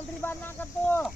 Boundary बार ना कर दो।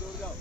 दूर जाओ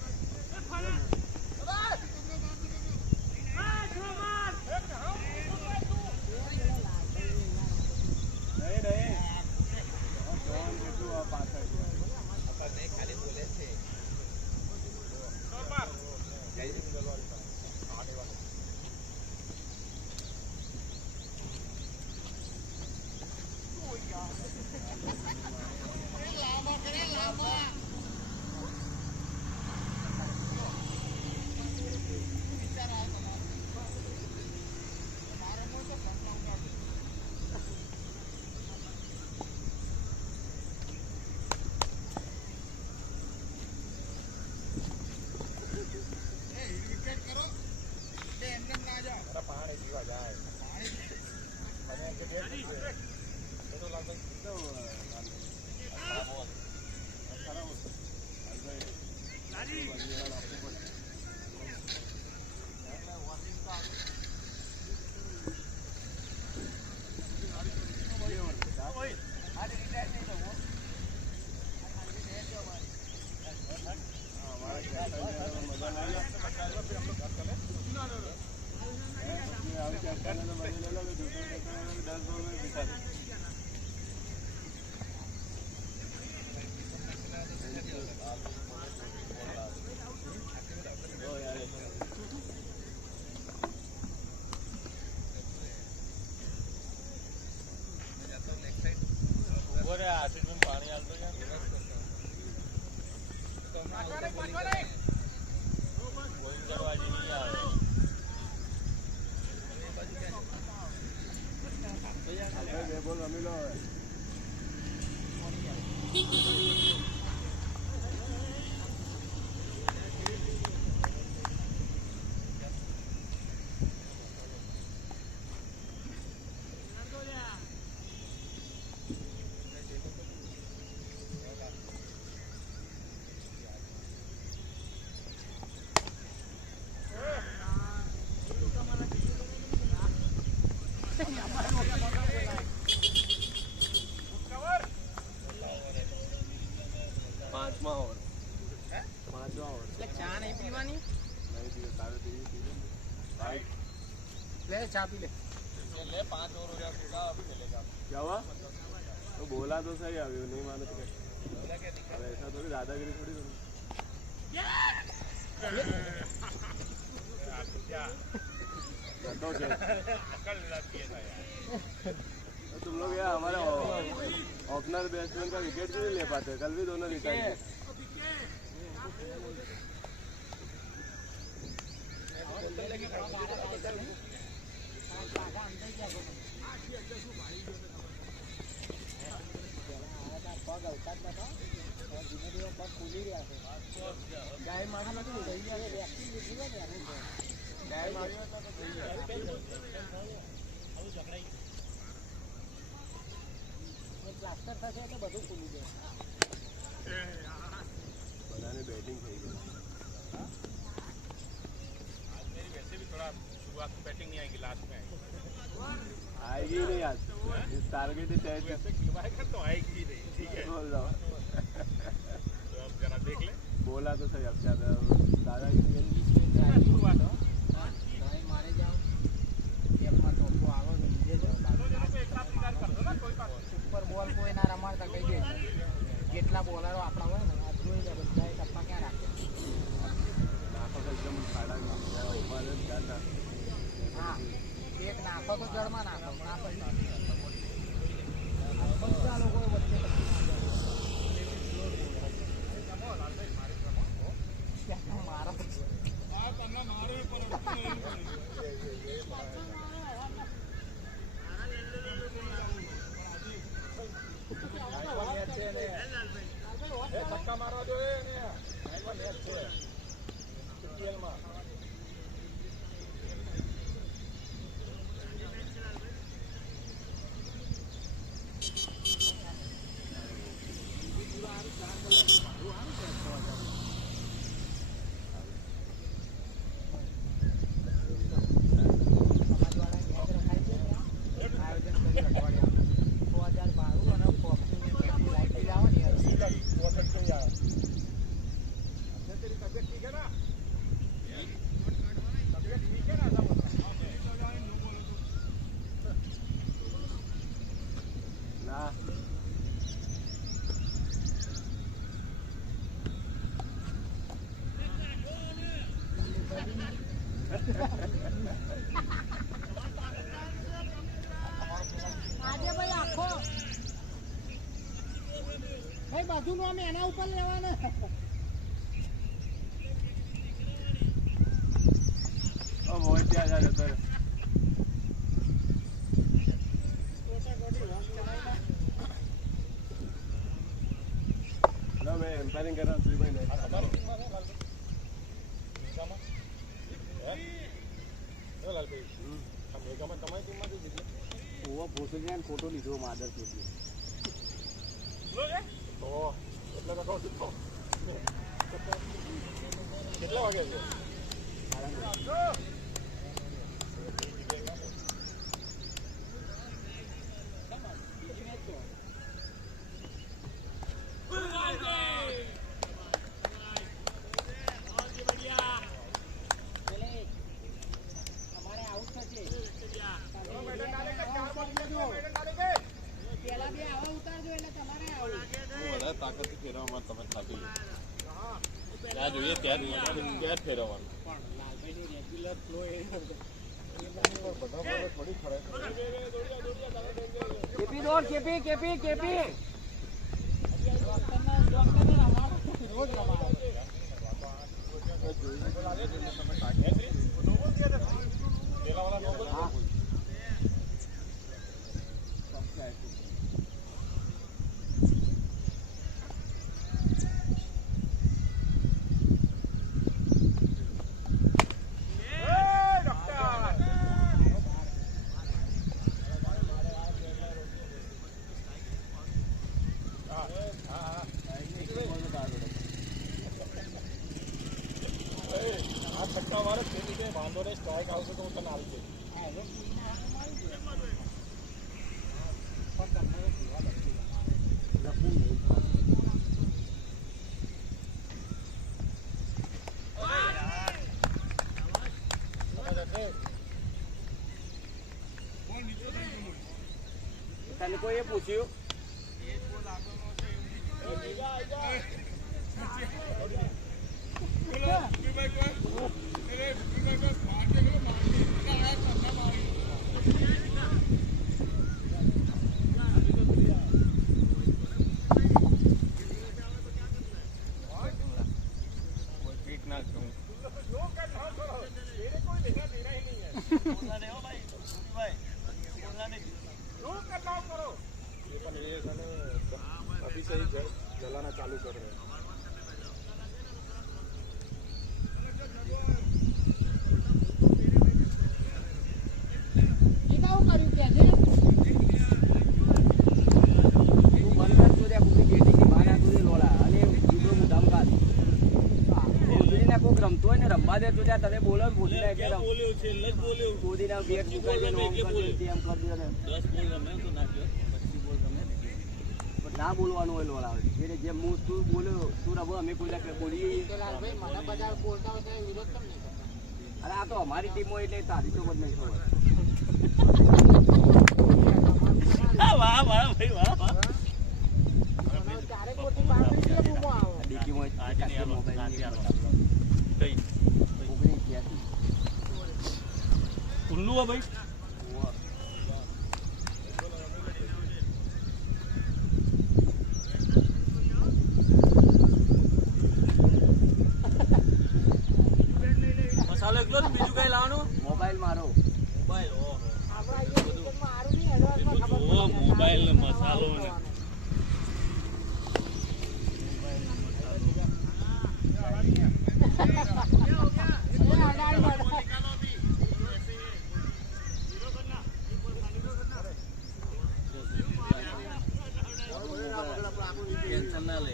चा पी ले 5 और हो गया चलेगा क्या हुआ तो बोला तो सही अभी नहीं मानो तो अब ऐसा थोड़ी दादागिरी थोड़ी तुम लोग यार हमारे ओपनर बैट्समैन का विकेट क्यों नहीं ले पाते कल भी दोनों रिटायर પ્લાસ્ટર થશે એટલે બધું ખુલી જાય. બધાને બેટિંગ થઈ ગઈ. आज मेरी वैसे भी थोड़ा शुरुआत में बैटिंग नहीं आएगी, लास्ट में आएगी. आएगी नहीं आज. इस टारगेट ही तय वैसे खिलवाएगा तो आएगी ही नहीं. ठीक है, बोल रहा हूँ. तो अब जरा देख ले. बोला तो सही. अब क्या दादा शुरुआत મારે જાઓ એપમાં ચોખ્ખો આવે તો બીજે જાઓ. एक साथ निकाल कर दो ना, कोई बात नहीं. ઉપર બોલ કોઈ ના રમાડતા કહી દે. જેટલા બોલરો આપણા હોય ને આ જોઈ લે બધા ટપ્પા ક્યાં રાખે. નાખો તો એકદમ ખાડા ઉભા રહે ધ્યાન રાખ. હા એક નાખો તો જળમાં નાખો પણ આ પછી બધા લોકો વચ્ચે મારા ધક્કા મારવા જોઈએ ને મેચ છે IPL-માં. આજે ભાઈ આખો ભાઈ બાજુનું આમ એના ઉપર લેવાના. હોય ત્યાં જાય જતો રહે. ના મેં એમ્પાયરિંગ કરવાનું શ્રીભાઈ ને ઓવા ભોસડી ને ફોટો લીધો માદર કેટલી એટલે તો કહું છું. કેટલા વાગે છે? અમારે આઉટ થશે. પેલા બે આવા ઉતારજો એટલે તમારે વધારે તાકાત ફેરવવામાં તમે થાકી જાઓ. જ્યાં જોઈએ ત્યાં જ ફેરવવાનું. પણ લાલભાઈની રેગ્યુલર ફ્લો એ થોડી ફરક કેપી દોડ કેપી કેપી કેપી ડોક્ટરને રમાડો રોજ રમાડો. વાંધો નહીં, સ્ટ્રાઇક આવશે તો હું તને આવી જઈશ. તને કોઈએ પૂછ્યું ચાલુ कर रहे हैं એ કેવું કર્યું કે છે તું મનકા ચોર્યા કોકની બેટીની માના તું લોલા અને દીકરો હું ધમકાત કોદીના કોક રમતો હોય ને રમવા દે ચોર્યા તને બોલો ને કોદીના એટલે રમ બોલ્યો છે એટલે જ બોલ્યો કોદીના બેટ મુકાઈ દે ને ઓમ કરી દે તેમ કરી દે ને 10 બોલ રમે તો નાખ્યો 25 બોલ રમે પણ ના બોલવાનું હોય લોલા એટલે જેમ હું તું બોલ્યો તું રમો અમે કોઈ બોલીએ તો લાલભાઈ મને બધા બોલતા હોય તો વિરોધ કેમ નહીં કરતા અરે આ તો અમારી ટીમ હોય એટલે તારી તો બધ નહીં ખબર વાહ વાહ ભાઈ વાહ વાહ ચારે કોટી બહાર નીકળે બૂમો આવે ડીકીમાં આજે નહીં આલો મોબાઈલ આજે આલો કઈ 1981 ઉલ્લુ હો ભાઈ મસાલો એકલો જ બીજું કઈ લાવવાનું મોબાઈલ મારો મોબાઈલ ઓહો આપણા અહીંયા ક્રિકેટમાં હારું નહીં એડવાન્સમાં ખબર ઓ મોબાઈલ ને મસાલો ને ટેન્શન ના લે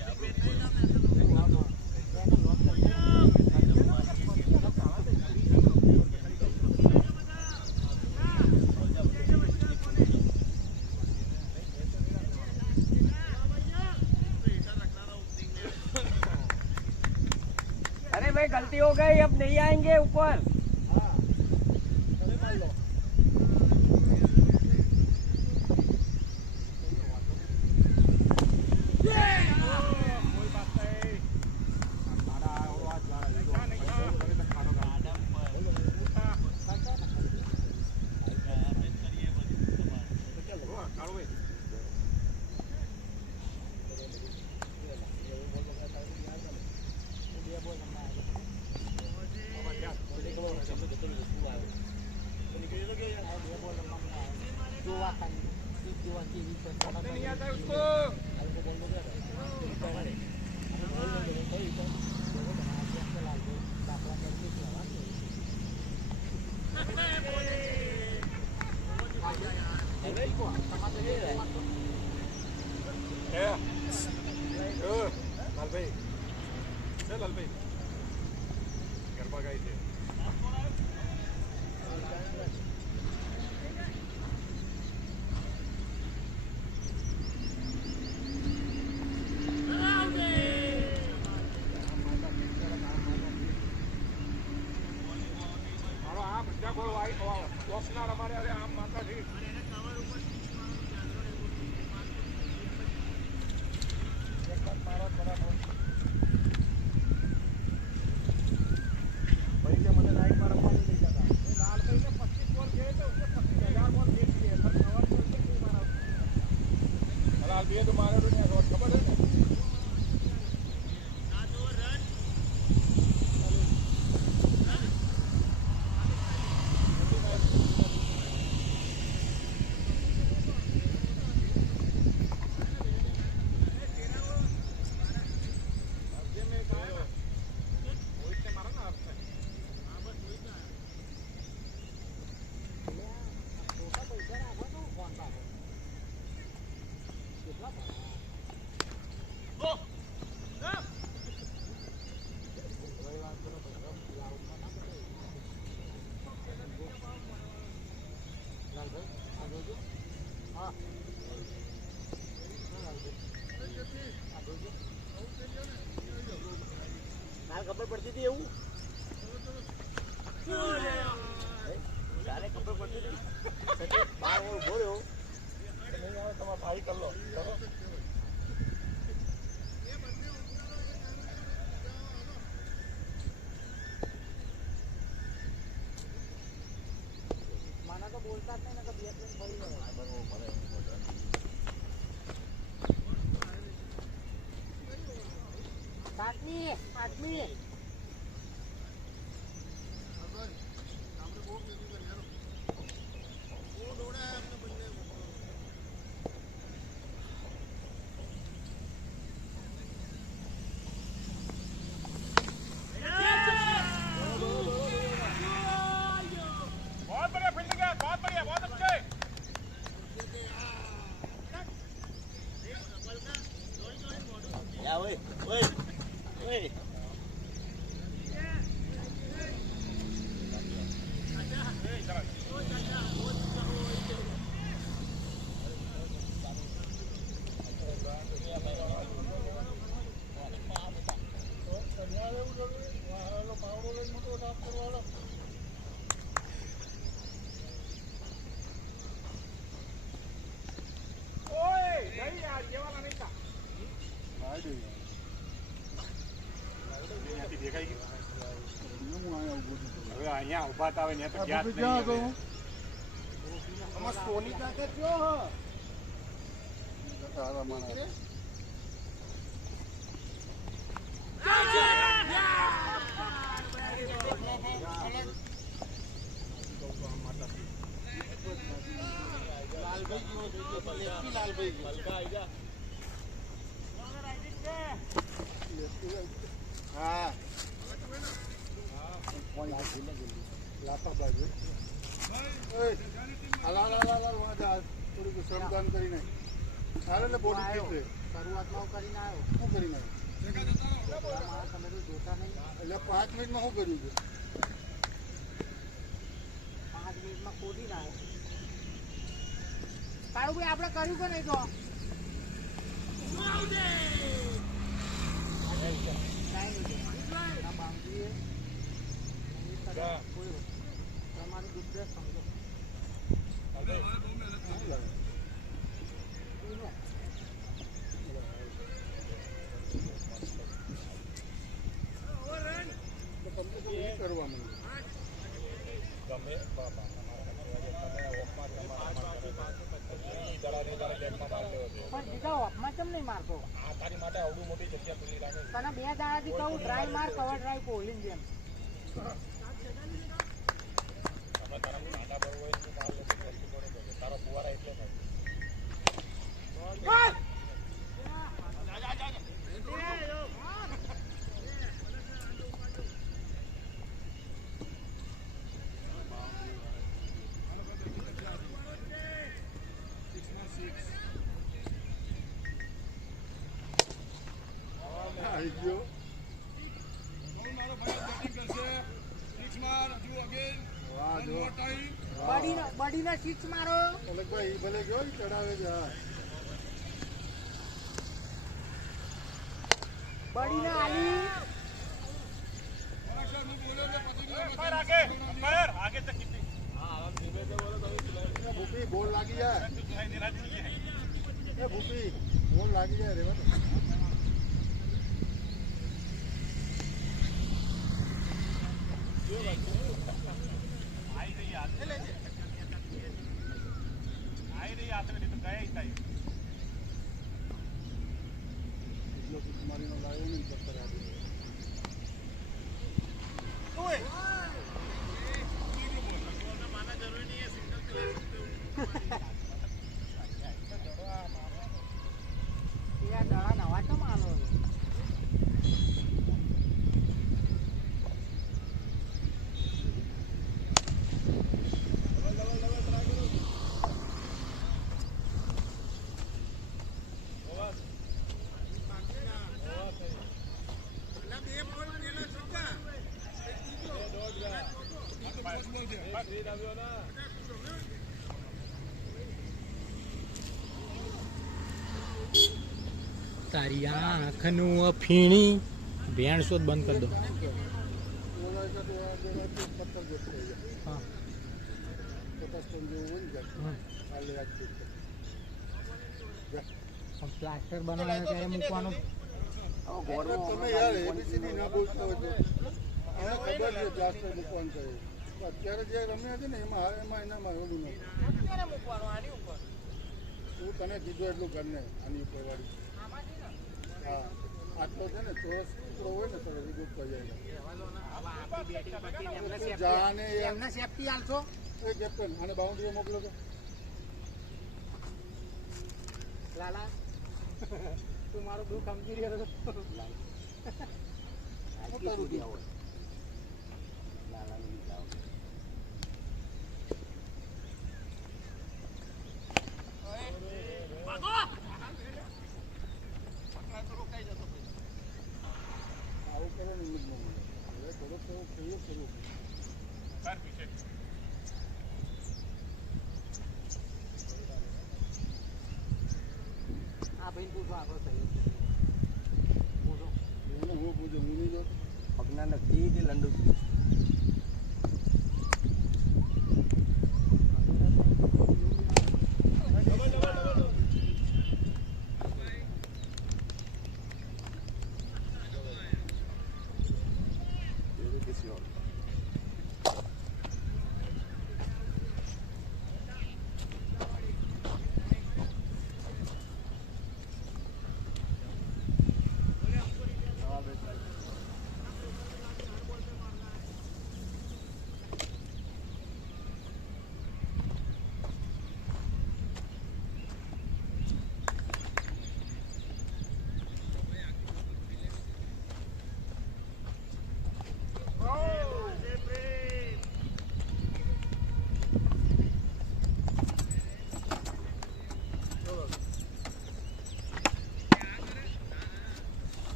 अरे भाई गलती हो गई अब नहीं आएंगे ऊपर જોવા ખાલી જીવન જીવી છે નહીં आता उसको લાલભાઈ છે લાલભાઈ ગરબા ગાય છે ખબર પડતી હતી એવું તારે ખબર પડતી હતી બાર ઉભો રહ્યો નહીં આવે તમારે ભાઈ કર લો કરો મને તો બોલતા જ નહીં ને કે બે ત્રણ પડી જાય આઠમી હવે અહીંયા ઉભા તાવે ને તો ગયા જ નહીં હવે. આમાં સોની કાકા કયો હ? હા શ્રમદાન કરીને બોડી ફિટ શરૂઆતમાં હું કરીને આવ્યો. શું કરીને તમે તો જોતા નહીં. એટલે 5 મિનિટમાં શું કર્યું છે? 5 મિનિટમાં ખોટી ના આવ્યો. કાળુભાઈ આપણે કર્યું કે નહીં તો તમારું દુઃખ સમજો. કરવાનું પણ દીધા ઓફમાં કેમ નહીં મારતો? તને 2 દાડાથી કહું ડ્રાઈવ માર, કવર ડ્રાઈવ કોહલીની જેમ. આવી ગયો. વાહ જો બડીને સિક્સ મારો. પલકભાઈ ઈ ભલે ગયો ઈ ચડાવે છે. હા બડીને આલી. ભૂપી બોલ લાગી જાય. ભૂપી બોલ લાગી જાય રેવા. મારી નો લાવ્યો નહીં ચક્કર આપી. એ આ દડા નવા કેમ આલો? તારી આંખનું અફીણી ભેણ શોધ બંધ કરી દો. હા પ્લાસ્ટર બનાવવાનું ત્યારે મૂકવાનું. તમે યાર એબીસીડી ના બોલતા હોય તો એને ખબર છે પ્લાસ્ટર મૂકવાનું છે. અત્યારે જે રમ્યા છે ને એમાં એનામાં ઓલું નથી. તું તને કીધું એટલું કરને આની ઉપર વાળી. હા આટલો છે ને ચોરસ ટુકડો હોય ને તો વિગુપ થઈ જાય. જાને એમને સેફટી આલશો. એ કેપ્ટન આને બાઉન્ડ્રી મોકલો તો. લાલા તું મારું દુઃખ સમજી રહ્યો હતો. શું કરું તું? આવું કરો ને હિંમતમાં બોલો. હવે થોડોક તો પ્રયોગ કરવો પડે. આ ભાઈ પૂછો આપણો સહી પૂછો. એને હું પૂછું હું નહીં જોતો. પગના નથી કે લંડુ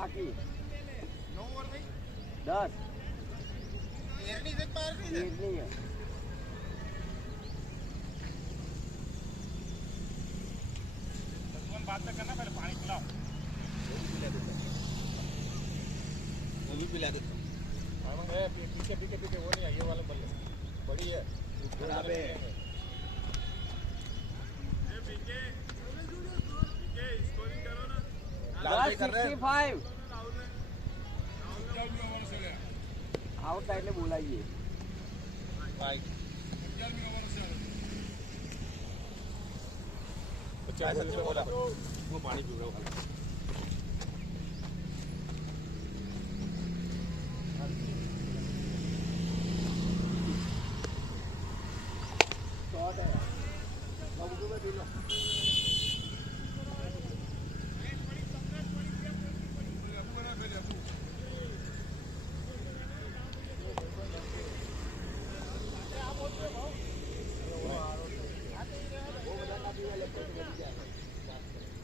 બાકી 10 એરની જ બહાર થઈ જાય. એરની છે. લાલ ભાઈ કર रहे हैं. 65 આવતા એટલે બોલાવીએ. ભાઈ. હું પાણી પીવડાવું ખાલી.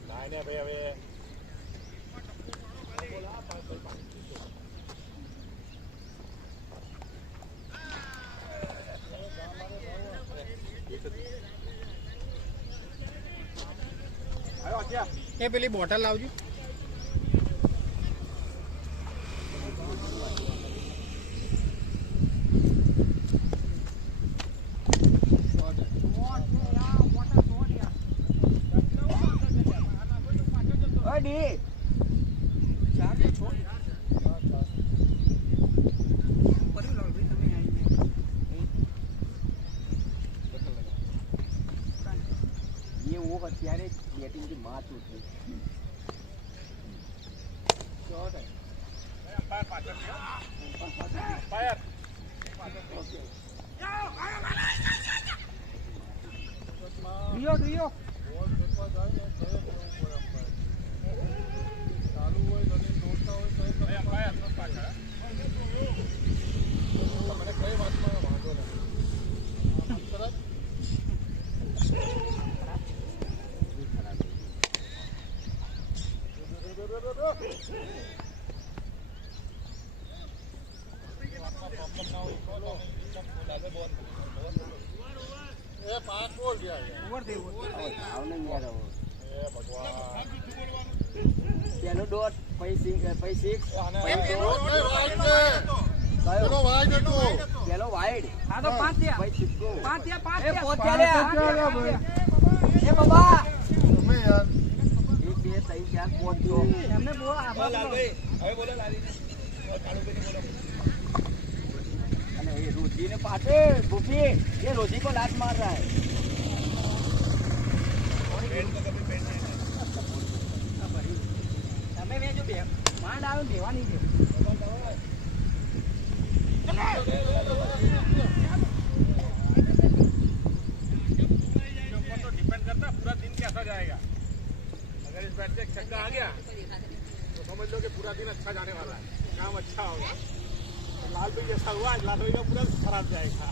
નાઈ ને ભાઈ હવે એ પેલી બોટલ લાવજો. અડી ये वो અત્યારે બેટિંગ की मात उठी રિયો બોલ ફેંકવા જાય ને તો એ બહુ બરાબર. ચાલુ હોય રનિંગ દોડતા હોય તો એ તમે મને કઈ વાતમાં વાંધો નથી. આમ તરત એ 5 બોલ ગયા યાર. ઓવર થઈ ભાવ નહીં યાર હવે. એ ભગવાન. પેલો ડોટ પછી 6 આને કઈ વાઈડ છે? પેલો વાઈડ હતો. પેલો વાઈડ આ તો 5 થયા. પછી સિક્કો 5 થયા 5 એ થયા. પોત ચાલે એ બાબા તમે યાર 1 2 3 4 પોત જો એમને બોલ આ અને એ રોજી ने पासे भूपी ये रोजी को लात मार रहा है તમે મે જો બે માંડ આવે બેવાની છે. तो डिपेंड करता है पूरा दिन कैसा जाएगा. अगर इस बैट से एक छक्का आ गया तो समझ लो कि पूरा दिन अच्छा जाने वाला है, काम अच्छा होगा. तो लाल भाई ऐसा हुआ आज लाल भाई का पूरा खराब जाएगा.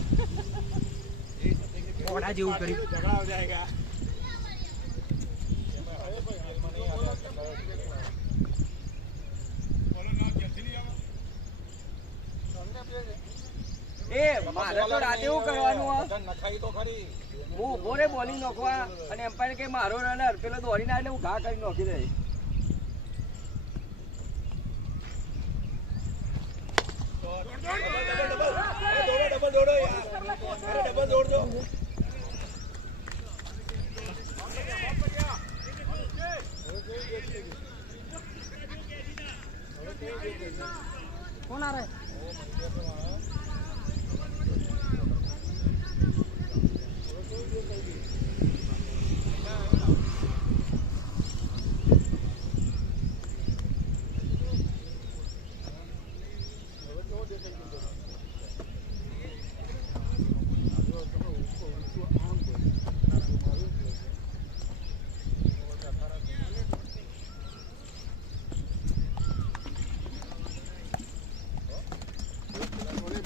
ઘોડા જેવું કર્યું. झगड़ा हो जाएगा. એ મારે તો રાતે એવું કરવાનું આ નખાઈ તો ખરી. હું ઉભો રે બોલિંગ નાખવા અને એમ્પાયર કે મારો રનર પેલો દોડીને આવે એટલે હું ઘા કરી નાખી દઈશ डबल दौड़ो यार, अरे डबल दौड़ दो. કોણ આ રહે?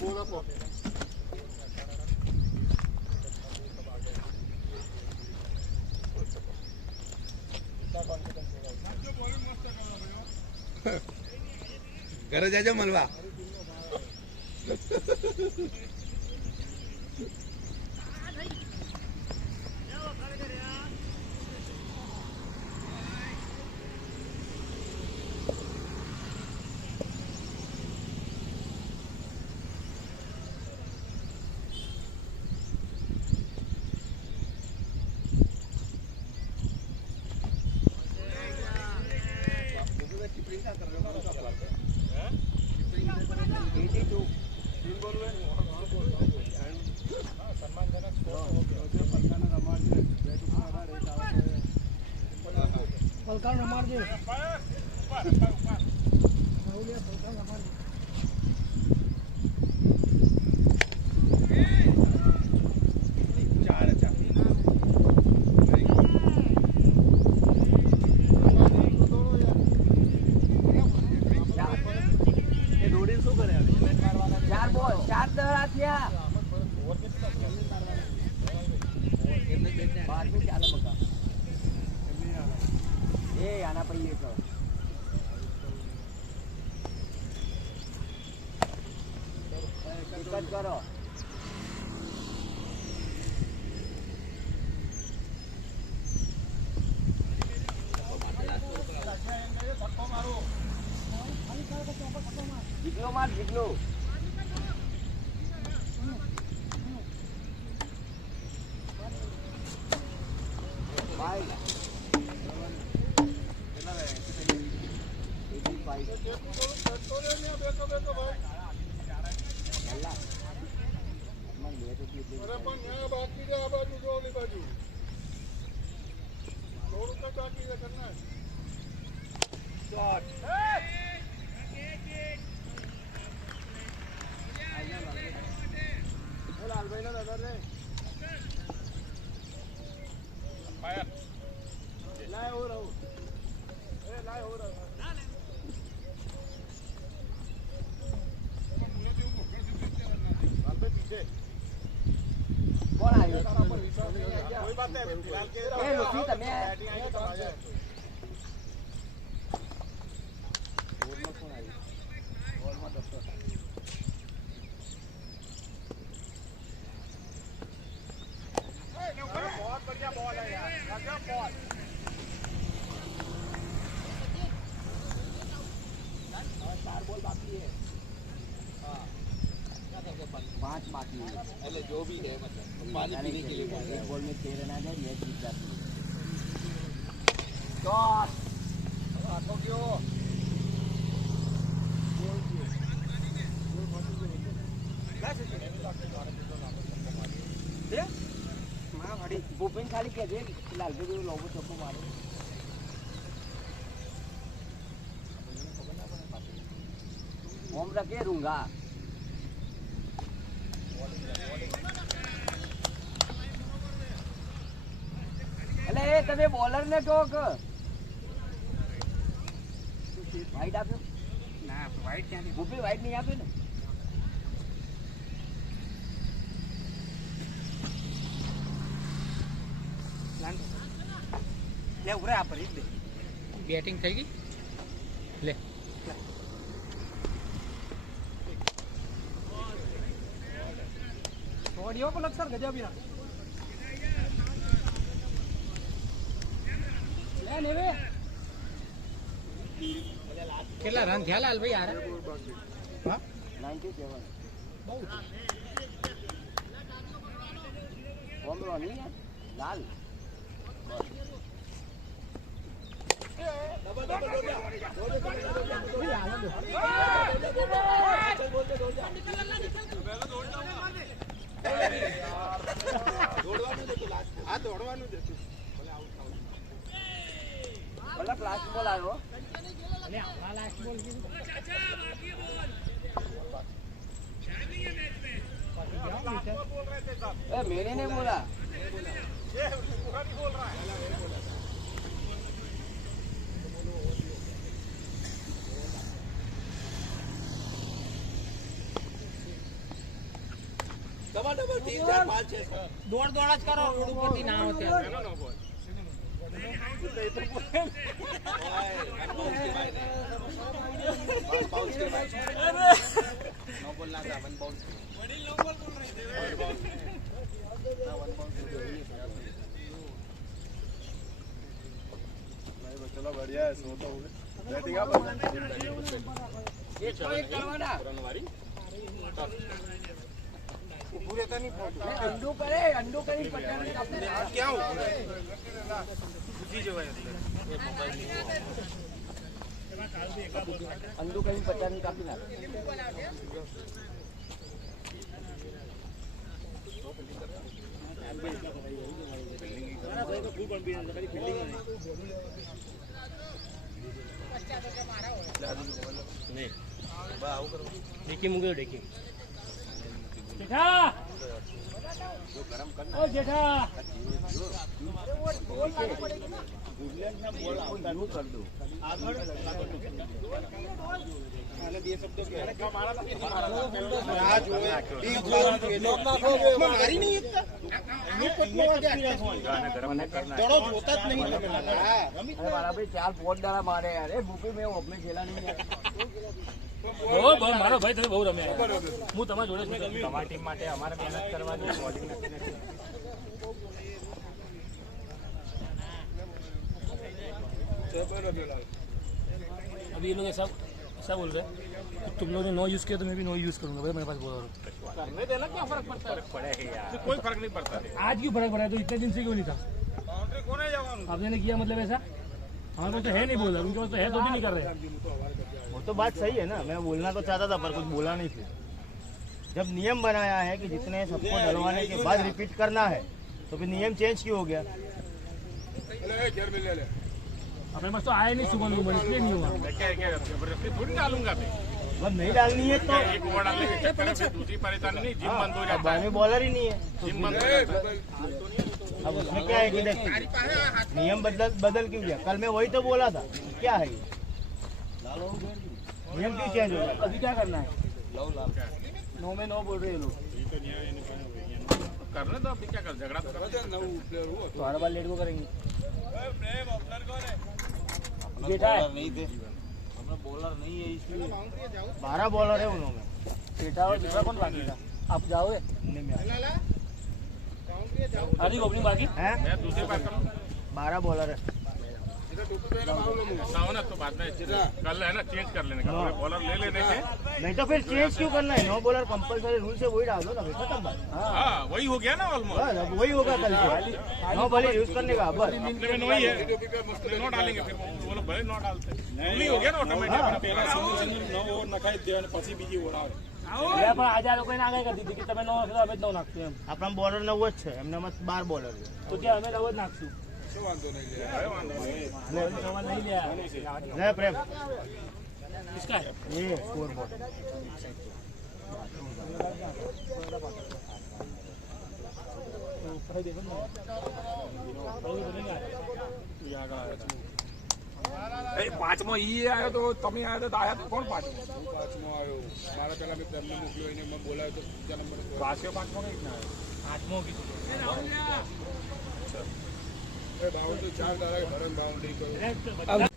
બોલ આપો. ઘરે જજો મળવા. પલકાણ રમાડજો. ચાર બોલ, ચાર દડા થયા. બારમી ચાલે બકા. એ આના પછી એક જ કરો. જીગલો માર, જીગલો. ભાઈ કોણ આવ્યું? એ લુસી તમે बहुत बढ़िया बॉल है यार, गजब बॉल. चार बॉल बाकी है. पांच बाकी है. એટલે જો ભી હે મતલબ પાણી પીને કે लिए एक बॉल में 6 रन आ जाए मैच जीत जाती है. आठों क्यों? ભૂપેન ખાલી કહેજે લાલભાઈ લોબો ચોખ્ખો મારો. હોમ રખે રૂંગા. એટલે એ તમે બોલર ને ટોક વાઈટ આપ્યો ના વાઈટ ક્યાંથી? ભૂપી વાઈટ નહીં આપ્યું ને. લે ઉરે આ પરી દે. બેટિંગ થઈ ગઈ. લે ઓડિયો પર લક્ષર ગજબ યાર. લે નેવે કેટલા રન થયા લાલ ભાઈ યાર? હા 97 બહુ હોમ રન નહીં યાર લાલ. मतलब लास्ट बॉल आयो. અલે આપણા લાસ્ટ બોલ કીધું. बोल रहे थे सब, ए मैंने नहीं बोला. ये पूरा नहीं बोल रहा है. દોડ દોડ જ કરો રોડ ઉપરથી ના આવે ત્યાં. No ball. चलो बढ़िया है, सो तो हो गए। बैटिंग आप એક કરવાના पूरे तो नहीं फोटो અંડું કરે અંડું કરી પચાસ કાપને क्या हो जी जो है અંડું કરી 50 ની કાપી નાખ देखिए मुझे देखिए जेठा ओ जेठा मारी नहीं जोता नहीं અરે મારા ભાઈ 4-5 દાડા મારે યાર એ ભૂપી મેં ઓપને ખેલા નહીં યાર બહુ મારો ભાઈ તમે બહુ રમ્યા હું તમારા જોડે છું તમારી ટીમ માટે અમારે મહેનત કરવાની બોલિંગ નથી अभी ये लोग ऐसा बोल रहे हैं तुम लोगों ने नो यूज़ किया तो मैं भी नो यूज़ करूंगा भाई मेरे पास बोल रहा हूँ करने देना क्या फर्क पड़ता है पड़ेगा यार कोई फर्क नहीं पड़ता आज क्यों फर्क पड़ा है तो इतने दिन से क्यों नहीं था बाउंड्री कौन है जवान आपने किया मतलब ऐसा हमारे पास तो है नहीं बोला उनके पास तो है तो भी नहीं कर रहे वो तो बात सही है ना, मैं बोलना तो चाहता था पर कुछ बोला नहीं फिर। जब नियम बनाया है कि जितने सबको डलवाने के बाद रिपीट करना है तो फिर नियम चेंज क्यों हो गया? अपने पास तो आया नहीं सुबह को इसलिए नहीं हुआ जबरदस्ती थोड़ी डालूंगा मैं मतलब नहीं डालनी है तो एक ओवर डालने के चक्कर में दूसरी परेशानी नहीं जिम बंद हो जाता बाने बॉलर ही नहीं है तो जिम बंद हो जाता है अब उसमें क्या है कि देख नियम बदल क्यों गया? कल मैं वही तो बोला था, क्या है ये नियम क्यों चेंज हो गया? अभी क्या करना है 9 में 9 बोल रहे हैं लोग करने दो अभी क्या कर झगड़ा तो कर तो हर बार लेट को करेंगे जेठा है 12 बॉलर है उन्होंने। जेठा और दूसरा कौन बाकी था आप जाओगे आधी ओपनिंग बाकी हैं मैं दूसरी बात करूँ 12 बॉलर है। ऐसा हो ना तो बाद में कल है ना चेंज कर लेने का बॉलर ले लेने के नहीं तो फिर चेंज क्यों करना है? 9 बॉलर कंपलसरी रूल से वही डाल दो ना, फिर खत्म बात। हाँ वही हो गया ना ऑलमोस्ट बस अब वही होगा कल से 9 बॉलर यूज करने का बस। अपने में नो ही है नो डालेंगे फिर वो लोग भले नो डालते नहीं हो गया ना ऑटोमेटिक પણ આજે લોકોએ ના કઈ કરી દીધી કે તમે 9 નાખો અમે 9 નાખશું એમ આપણા બોલર 9 જ છે, એમને 12 બોલર છે। તો કે અમે 9 જ નાખશું सवाल नहीं लिया ले प्रेम किसका है ये स्कोर बोर्ड પાંચમો ઈ આવ્યો તો તમે આવ્યા તો આયા તો કોણ પાંચમો આવ્યો મારા પેલા મેં પ્રેમને મોકલ્યો એને મેં બોલાવ્યો તો બીજા નંબર પાંચમો કઈ ના આવ્યો आत्मो की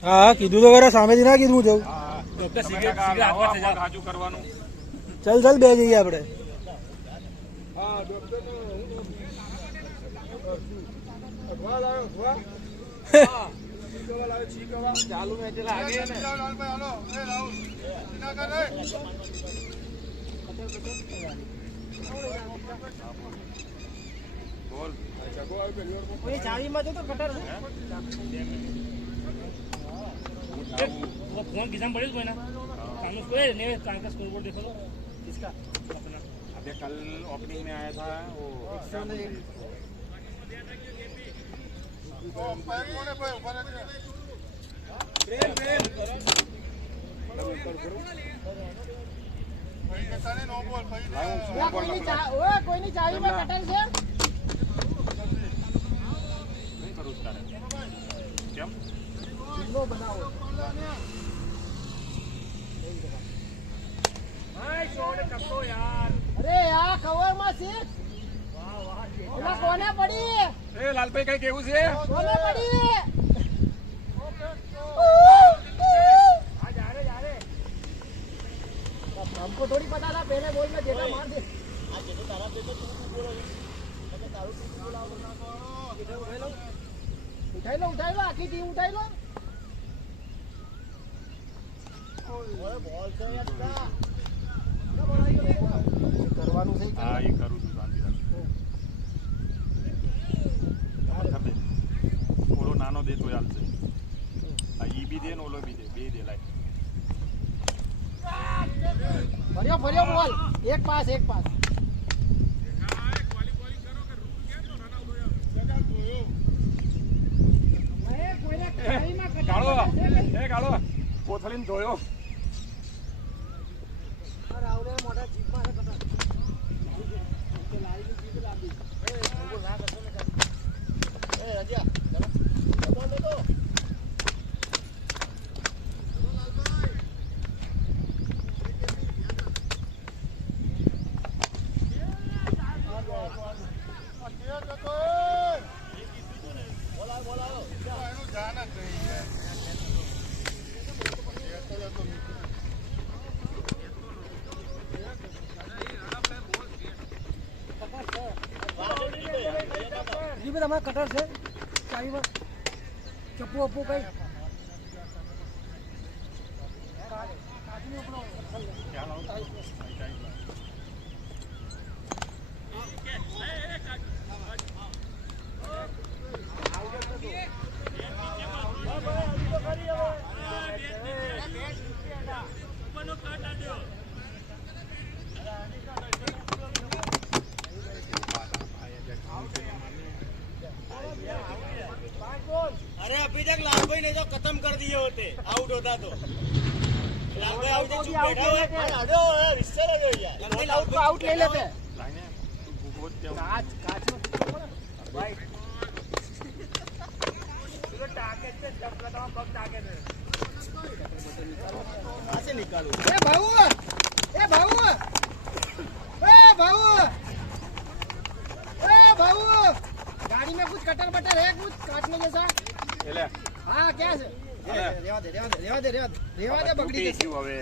હા કીધું તો ખરા સામેથી ના કીધું જવું डॉक्टर सिगरेट हाथ में હાજુ કરવાનું ચાલ ચાલ બે જઈએ આપણે ચાલુ મેં પેલા આગે ને બોલ कोई चाबी में तो कटर वो फोन किसान पड़े कोई ना सामने उसको नहीं कान का स्कोरबोर्ड देखो तो किसका अपना अभी कल ओपनिंग में आया था वो कोई नहीं चाबी में कटर से કેમ अरे यार कवर में सीट वाह कोने पड़ी એ લાલભાઈ કઈ કેવું છે कोने पड़ी हमको थोड़ी पता था पहले बोल में देता मार दे उठाई लो आखी टीम उठाई लो કરવાનું છે હા એ કરું છું શાંતિ રાખ ઓલો નાનો દે તો ચાલશે આ ઈ બી દે ને ઓલો બી દે બે દે લાય ફર્યો બોલ એક પાસ કાળો કોથળીને ધોયો મોટા જીપમાં તમારા કટર છે ચાવીમાં ચપ્પુ અપ્પુ કઈ अरे अभी तक लाल भाई ने तो खत्म कर दिए होते आउट होता तो लाल भाई आउट चुप बैठा हुआ है हटो यार इससे लगे यार आउट ले लेते લાઈને તું ગોત દે काच भाई तो टारगेट पे डबला तो हम टारगेट है कहां से निकालो ए भाऊ गाड़ी में कुछ कटर बटर है कुछ काटने जैसा એટલે हाँ क्या है रेवा दे बकरी તૂટી ગયું હવે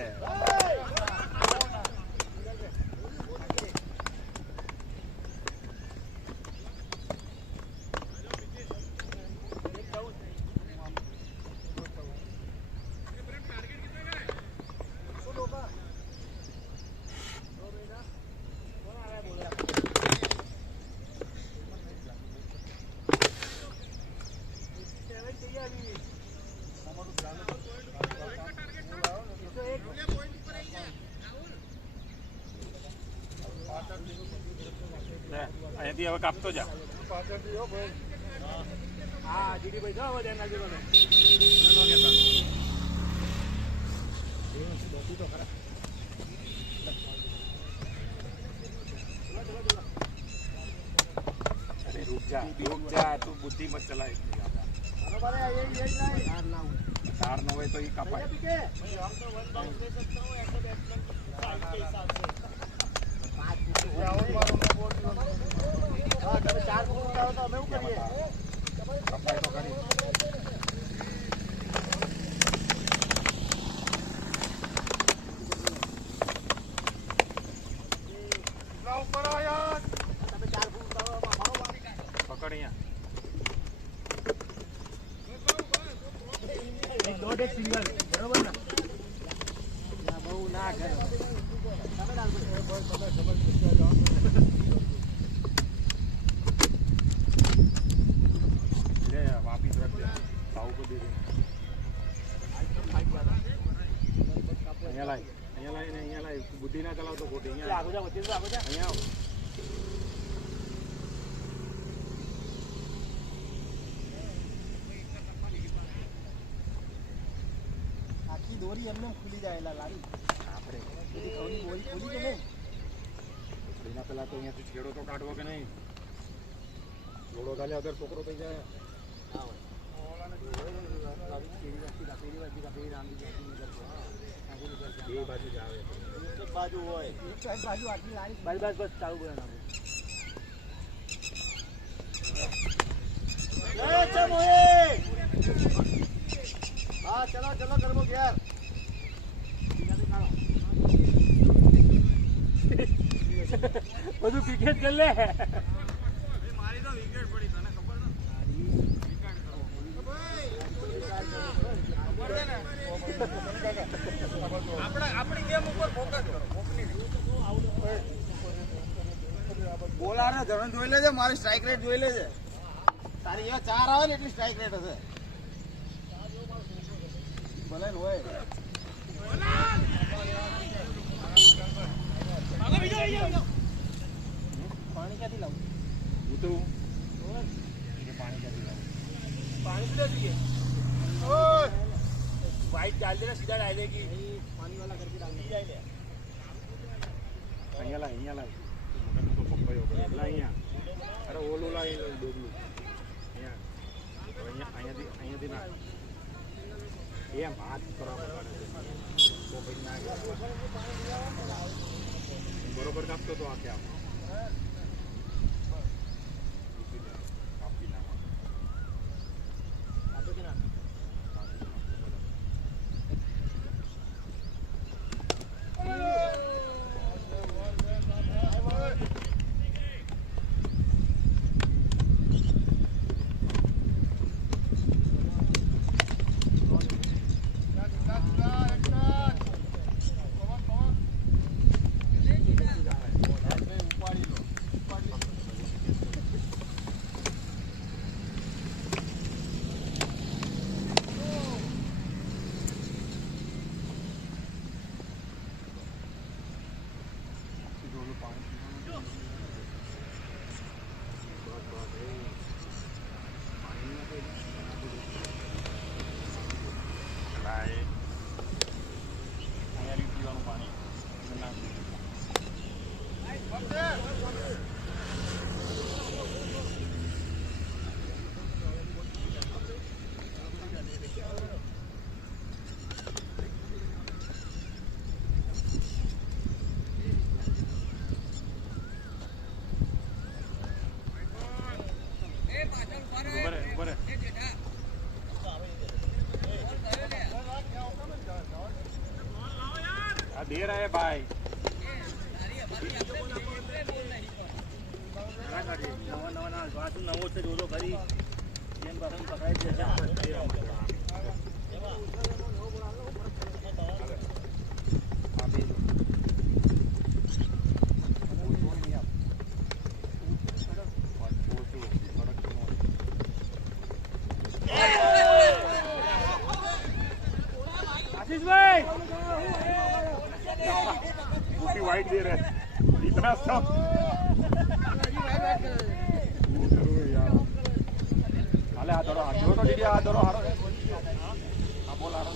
અહીંયાથી હવે કાપતો જા हाँ दीदी भाई जाओ देना जी અરે રૂક જા તું બુદ્ધિ મત ચલા એટલી તાર ન હોય તો એ કાપાય हम तो वन बाउंड दे सकता हूँ ऐसे बैट्समैन साइज के हिसाब से चार होता तो हमें करिए કપાય તો કરી ઉપર આયા પકડ અહીંયા एक सिंगल बरोबर ना बहु ना करे લે વાપી રખ દે ભાવ કો દે અહીંયા લાય બુદ્ધિ ના ચલાવતો ખોટી અહીંયા आगो जा वच्चे आगो जा અહીંયા આવ आखी दोरी एमने खुली जाएला लारी આપણે बધી खवनी बोरी खुली के नहीं એના પેલા તો અહીંયાથી છેડો તો કાઢવો કે નહીં જોડો ચાલ્યા વગર છોકરો થઈ જાય બે બાજુ જ આવે एक बाजू होय एक बाजू आखी लारी बस चालू करना जय चमोए हां चलो चलो करबो यार બધું ક્રિકેટ કરી લે. મારી તો વિકેટ પડી તને ખબર ને આપણી ગેમ ઉપર ફોકસ કરો. બોલાર ને ધરણ જોઈ લેજે, મારી સ્ટ્રાઇક રેટ જોઈ લેજે. તારી એવા 4 આવે ને એટલી સ્ટ્રાઇક રેટ હશે. ભલે ને હોય પાણી ક્યાંથી લાવું? પાણી પીલો જોઈએ. वाइट डाल देना, सीधा डालेगी. पानी वाला करके डालने जाए ले. અહીંયા લાય મોટા મોટો પપ્પાયો કરે એટલે અહીંયા અરે ઓલું લાય ડોબલું અહીંયાથી ના એમ હાથ કરવા તો પછી ના બરોબર કાપતો તો આખે આપ કાપી નાખો. આપે કે ના? दे रहा है भाई નવો છે જોજો ખરી જેમ બરમ પકડાય છે आशीष भाई वाइट दे रहे इतना सब हाले हाथ धरो तो दीदी हाथ धरो हारो हाँ बोल हारो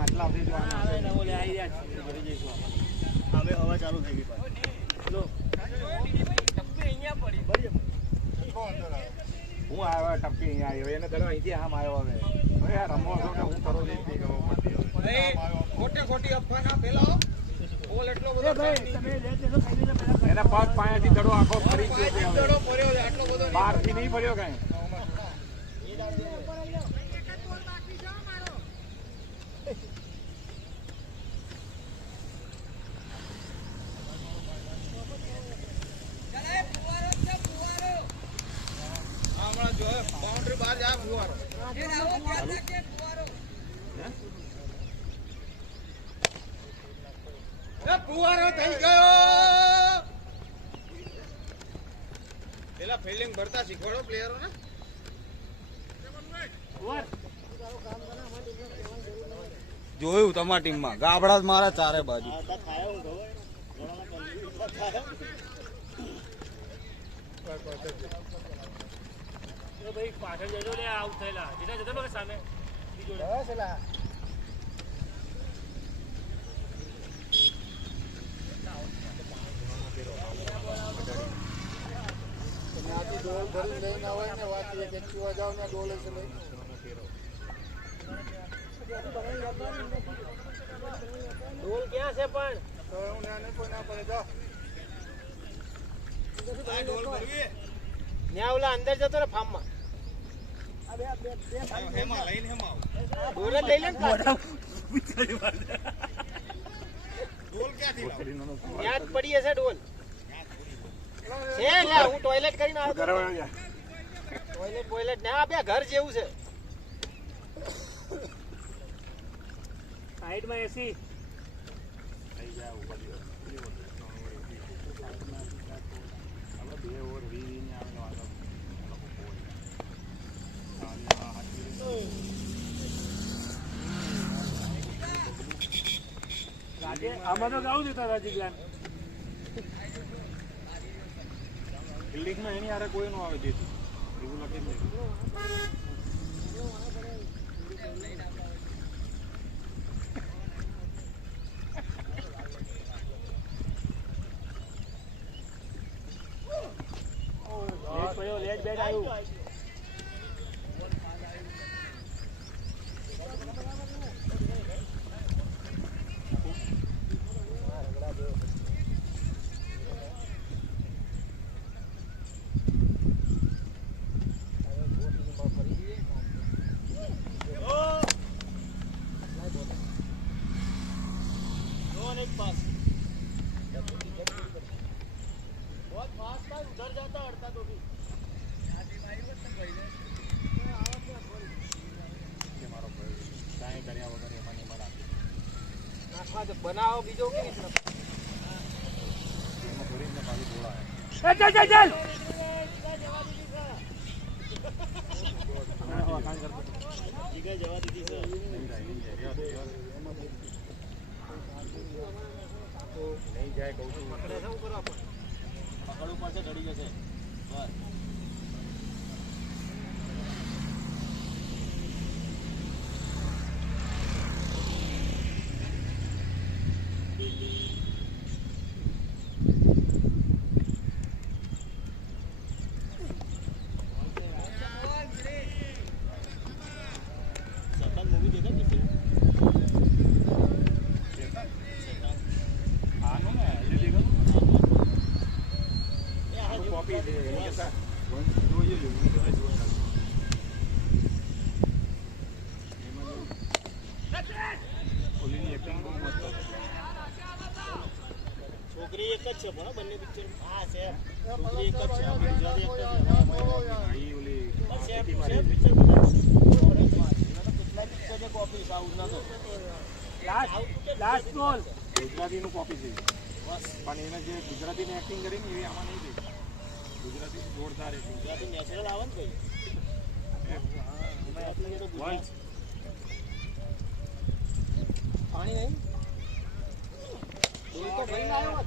आटला अवधि જોવાના બોલે આવી રહ્યા છે ઘરે જઈશું હવે હવા ચાલુ થઈ ગઈ પાછી લો ટપ્પી અહીંયા પડી બળી હું આવ્યો ટપકી અહીંયા આવ્યો એને ધરો અહીંથી આમ આવ્યો હવે યાર રમવો છો કે હું કરો જઈ ખોટી ખોટી અફવા ના ફેલાવો. બોલ એટલો બધો એને પગ પાયાથી દડો આખો ફરી ગયો છે હવે દડો પડ્યો છે આટલો બધો બહારથી નહીં પડ્યો કઈ હમણાં જો બાઉન્ડ્રી બહાર જાય ફુવારો. ફુવારો થઈ ગયો. પેલા ફિલ્ડિંગ ભરતા શીખવાડો પ્લેયરો ને. જોયું તમારી ટીમમાં ગાબડા મારા ચારે બાજુ. ભાઈ પાછળ જજો લે આઉટ થયેલા જેના જતો બસ સામે ત્યાંથી ડોલ ભરી લઈને આવે ને વાત એક એક્ટિવા જાવ ને ડોલ છે લઈ ઢોલ ક્યાં છે પણ તો હું ના કોઈ ના પડે જાઓ ડોલ ભરવી ત્યાં ઓલા અંદર જતો ને ફાર્મમાં હેમાં લઈને હેમાં ઢોલ જ લઈ લે ને ડોલ કે ત્યાં જ પડી હશે ઢોલ છે લે હું ટોયલેટ કરીને આવ્યો ટોયલેટ બોયલેટ ના આપ્યા ઘર જેવું છે સાઈડમાં એસી રાજે આમાં તો ગાવું દેતા રાજી જ્ઞાન બિલ્ડિંગમાં એની હારે કોઈ નો આવે જેથી એવું લખી દે લેટ બેટ આવ્યું बहुत फास्ट था उधर जाता अड़ता तो भी બનાવો બીજો કે ચાલ ચાલ ચાલ ચાલ જવા દીધી છે નહીં જાય કહું છું શું કરવા પકડવું પડશે ચડી જશે બસ છોકરી એક જ છે પણ બંને પિક્ચર હા છે છોકરી એક જ છે ગુજરાતી એક જ છે કેટલા પિક્ચર છે કોપી સાઉથના તો લાસ્ટ બોલ ગુજરાતીનું કોપી છે પણ એને જે ગુજરાતીની એક્ટિંગ કરી ને એવી આમાં નહીં થઈ ગુજરાતી જોરદાર એક્ટિંગ ગુજરાતી નેચરલ આવે ને ભાઈ પાણી નહીં તો ભરીને આવ્યો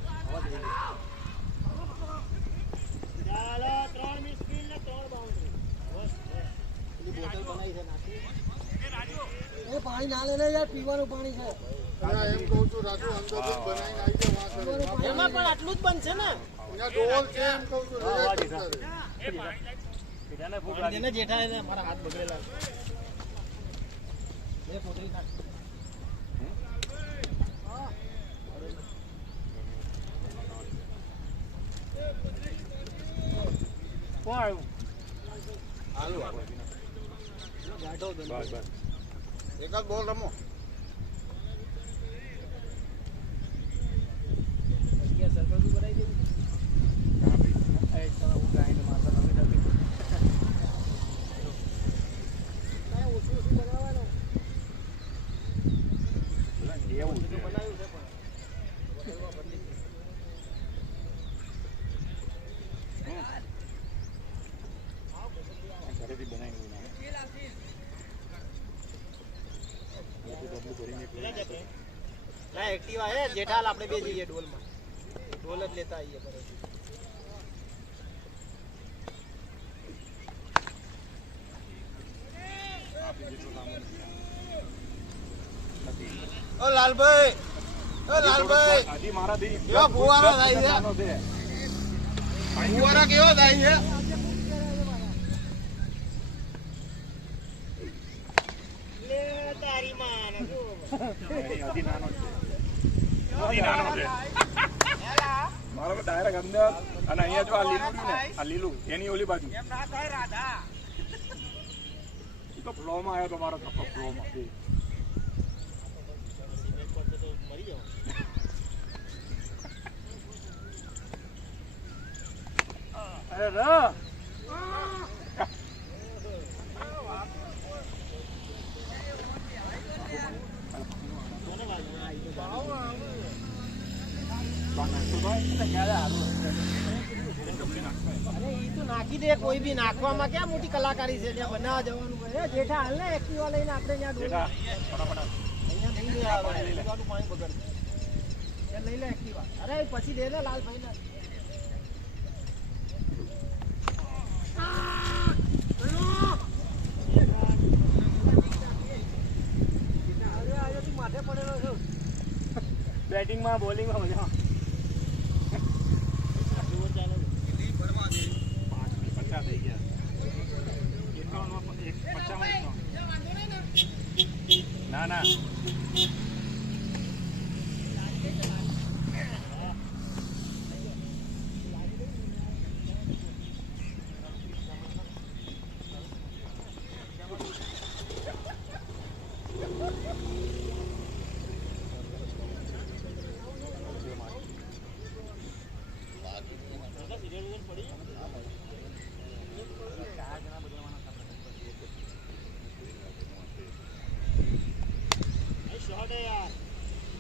ચાલો 3 મિસ ફીલ ને 3 બાઉન્ડ્રી બસ પેલી બોટલ બનાવી છે નાખી એ પાણી ના લેને યાર પીવાનું પાણી છે એમ કહું છું રાજુ અંદર બનાવીને આવી જાય એમાં પણ આટલું જ બનશે ને ડોલ છે એમ કહું છું એને જેઠા એને મારા હાથ બગડેલા એ પોતરી નાખ કોણ આવ્યું હાલો ગાઢો બસ બસ એક જ બોલ રમો સર્કલ બનાવી દેવું ના એક્ટિવા હે જેઠાલ આપણે બે જઈએ ડોલમાં ડોલ જ લેતા આવીએ ઓ લાલભાઈ હજી મારા દી કેવો ફુવારો થાય છે ફુવારો કેવો થાય છે લે તારી માં હજી નાનો છે મારો ડાયરેક્ટ અંદર અને અહીંયા જો આ લીલું ને આ લીલું એની ઓલી બાજુ એમ ના થાય રાધા તો ફ્લોમાં આવ્યો તો મારો થપ્પો ફ્લોમાં મરી જાવ અરે ર અરે ઈ તો નાખી દે કોઈ બી નાખવામાં ક્યાં મોટી કલાકારી છે ત્યાં બનાવવા જવાનું હોય જેઠા હાલ ને એક્ટિવા લઈને આપણે ત્યાં જેઠા, ફટાફટ અહીંયા નહીં લઈ આવે એક્ટિવાનું પાણી બગડશે ત્યાં લઈ લે એક્ટિવા અરે પછી દે ને લાલભાઈ ને માથે પડેલો છું બેટિંગમાં બોલિંગમાં મજા 50 થઈ ગયા 51 ના ના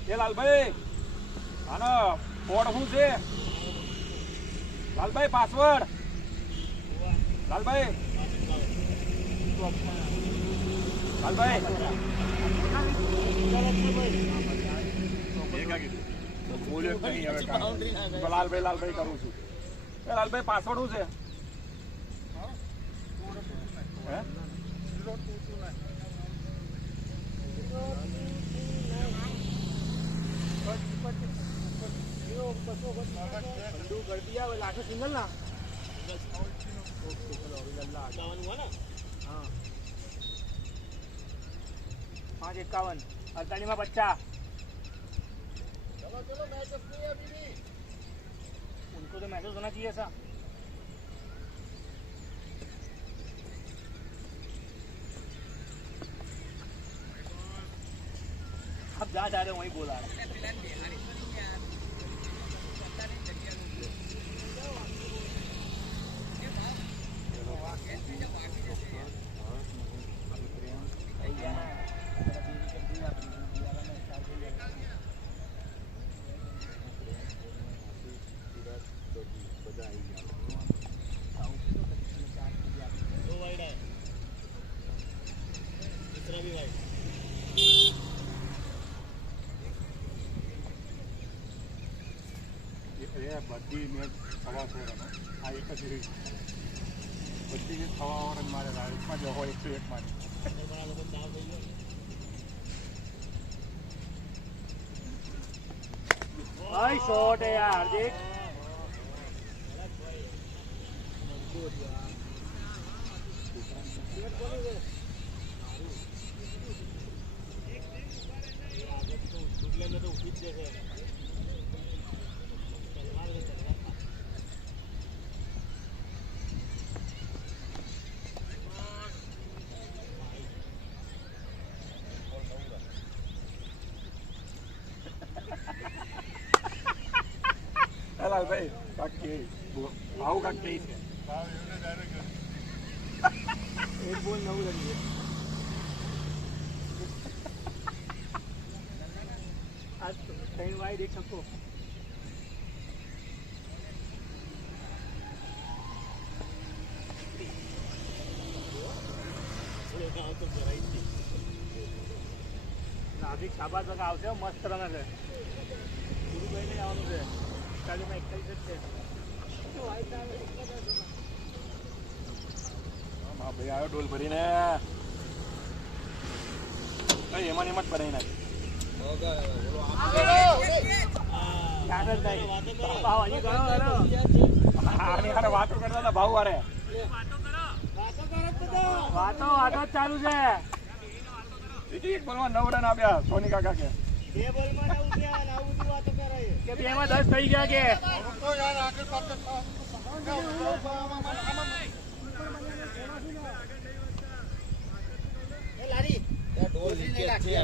એ લાલભાઈ આનો કોડ શું છે લાલભાઈ પાસવર્ડ લાલભાઈ લાલભાઈ બોલ્યો નહીં હવે લાલભાઈ લાલભાઈ કરું છું એ લાલભાઈ પાસવર્ડ શું છે હે સિંગલ ના 551 48 में 50 चलो मैच अपनी है अभी भी उनको तो महसूस होना चाहिए ऐसा अब जहाँ जा रहे हो वहीं बोला બધી મેચ 100 રન આ એક જ રીત બધી મેચ 100 રન મારે રાઈટમાં જ હોય 101 માં ભાઈ શોટ है यार देख ભાઈ કાકી ભાવ કાકી છે એક બોલ 9 રન છે आज 3 वाइड एक छक्को નાગરિક શાબાશ બગા આવશે મસ્ત રમે છે ગુરુભાઈ ને આવવાનું છે કાલીમાં 41 છે હા ભાઈ આવ્યો ડોલ ભરીને કઈ એમાં એમ જ ભરાઈ નાખ વાતો કરતા હતા ભાવ વારે વાતો વાતો ચાલુ છે એક બોલમાં 9 રન આપ્યા સોની કાકા કે 2 બોલમાં 9 ગયા આવું તું વાતો કરે કે 2 માં 10 થઈ ગયા કે તો યાર આગળ પાછળ એ લારી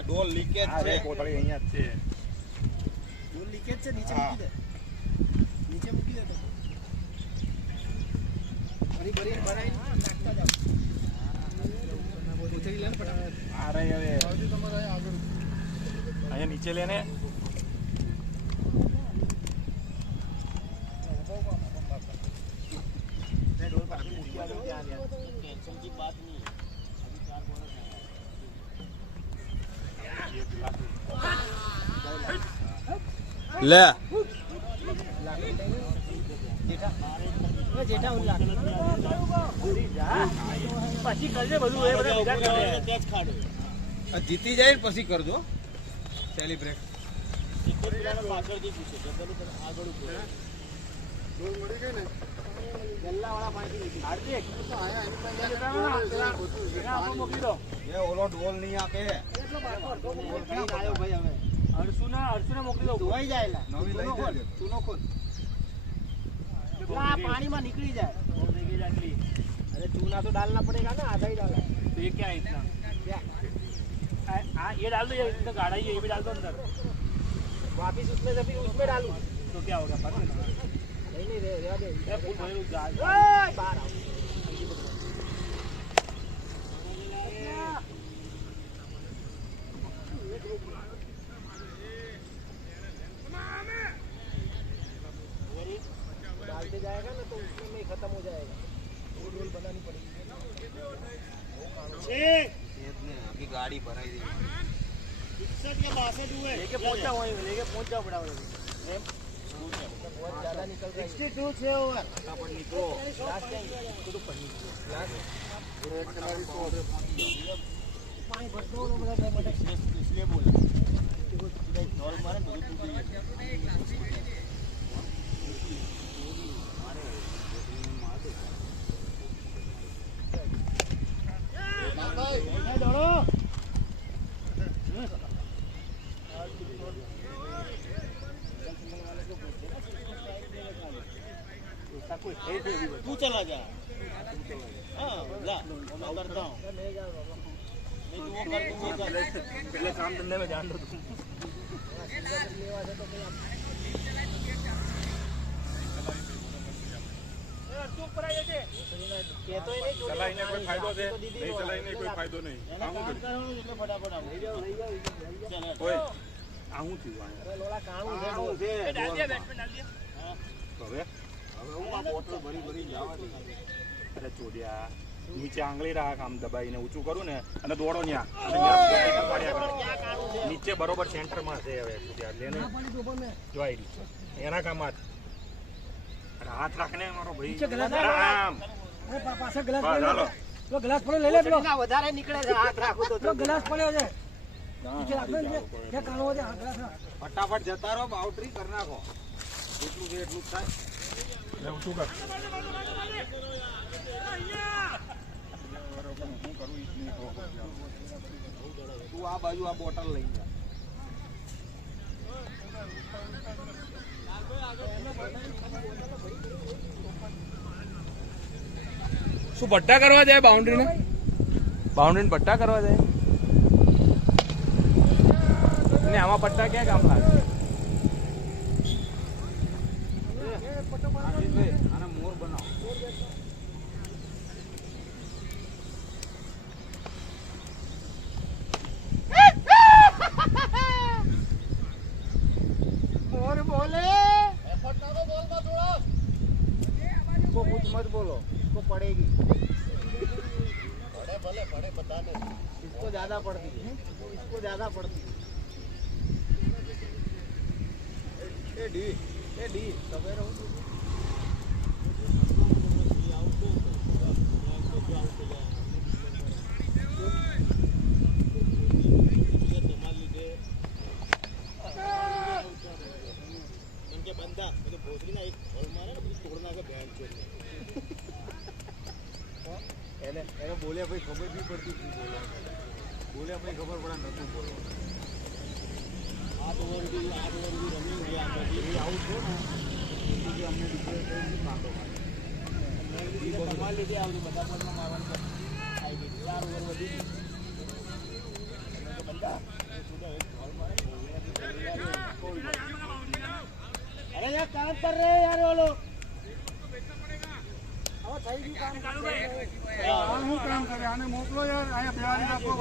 ડોલ લીકેજ અરે કોથળી અહીંયા જ છે ડોલ લીકેજ છે નીચે મૂકી દે નીચે મૂકી દે તો આ રહી હવે અહીંયા નીચે લેને ले પછી કરજે બધું એ બધા ભેગા કરજે. જીતી જાય ને પછી કરજો સેલિબ્રેટ. ડોલ મળી ગઈ ને હાર્દિક પાણી મોકલી દો. એ ઓલો ઢોલ નહીં આપે. અડસુને મોકલી દો. નવી લઈ જજો. पानी में निकली जाए આટલી अरे चूना तो डालना पड़ेगा ना आधा ही डाला तो ये क्या है इतना हाँ ये डाल दो, ये इतना गाढ़ा ही है, ये भी डाल दो अंदर. वापिस उसमें से फिर उसमें डालूं तो क्या होगा पता नहीं रहने दे है फूल भरे डाल. बाहर आओ डालते जाएगा ना तो उसमें में खत्म हो जाएगा. वो रोल बनानी पड़ेगी. अभी गाड़ी भराई दी. लेके पहुंचा वहीं लेके पहुंच जाओ बड़ा बहुत ज्यादा निकल रहा है. 62 6 ओवर फटाफट निकलो. लास्ट टाइम तो पड़ी लास्ट એક ખિલાડી તો હવે पानी भरतो नो मतलब इसलिए बोला ढोल मारे तो टूटी दौड़ो तू चला जा. हाँ जा मैं करता हूँ. नहीं तू वो कर तू वो कर. पहले काम धंधे में जान दो तुम. ચલાઈને કોઈ ફાયદો છે નહીં, ચલાઈને કોઈ ફાયદો નહીં. આવું काम करो એટલે फटाफट आओ. ઓય આવું થયું लोला काणू है આવું છે. डाल दिया बैट्समैन डाल दिया. હવે હું આ બોટલ ભરી ભરી જવા દે. અરે ચોડિયા નીચે આંગળી રાખ આમ દબાઈને ઊંચું કરું ને અને દોડો ન્યા નીચે બરોબર સેન્ટરમાં છે. હવે ચોડિયા લેને જોઈ એના કામ અરે હાથ રાખને મારો ભાઈ આમ અરે પાછા ગ્લાસ બસ હાલો. પેલો ગ્લાસ પડ્યો લઈ લે પેલો વધારે નીકળે છે હાથ રાખો તો પેલો ગ્લાસ પડ્યો છે નીચે રાખો ને જે કાણો છે આ ગ્લાસ રાખ. ફટાફટ જતા રહો. બાઉન્ડ્રી કરી નાખો. જેટલું છે એટલું જ થાય. હું શું કર તું આ બાજુ આ બોટલ લઈ જા. શું પટ્ટા કરવા જાય બાઉન્ડ્રીને પટ્ટા કરવા જાય ને આમાં પટ્ટા ક્યાં કામ લાગે આને મોર બનાવો. और बोले इसको कुछ मत बोलो, इसको पड़ेगी. पड़े भले बता दो. इसको ज्यादा पड़ती है, इसको ज्यादा पड़ती है. ए डी तबे रहो. એને બોલ્યા ભાઈ ખબર નહીં પડતી શું બોલવાનું. બોલ્યા ભાઈ ખબર પડે નતું બોલવાનું. આઉટ છે ને અમને ડિક્લેર કરી કાંડો તમારે લીધે આવડી બધા બોલમાં મારવાનું આવી ગઈ 4 ઓવર વધી ગઈ. अरे यार काम कर रहे हैं यार वो लोग. अब થઈ ગયું કામ આ શું કામ કરે આને મોકલો યાર અહીંયા બેહાડી રાખો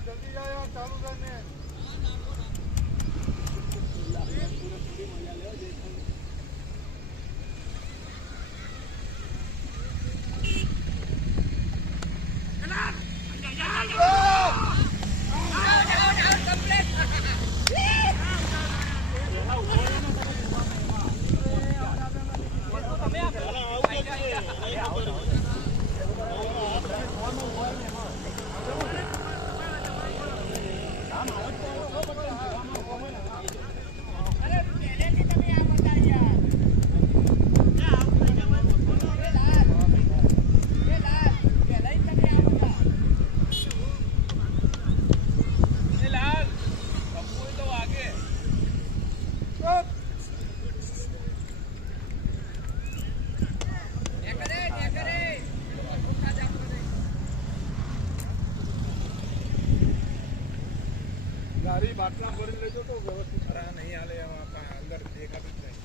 જલ્દી જાય ચાલુ કરીને ગાડી બાટલા ભરી લેજો તો વ્યવસ્થિત નહીં હાલે અંદર દેખાતું જ નહીં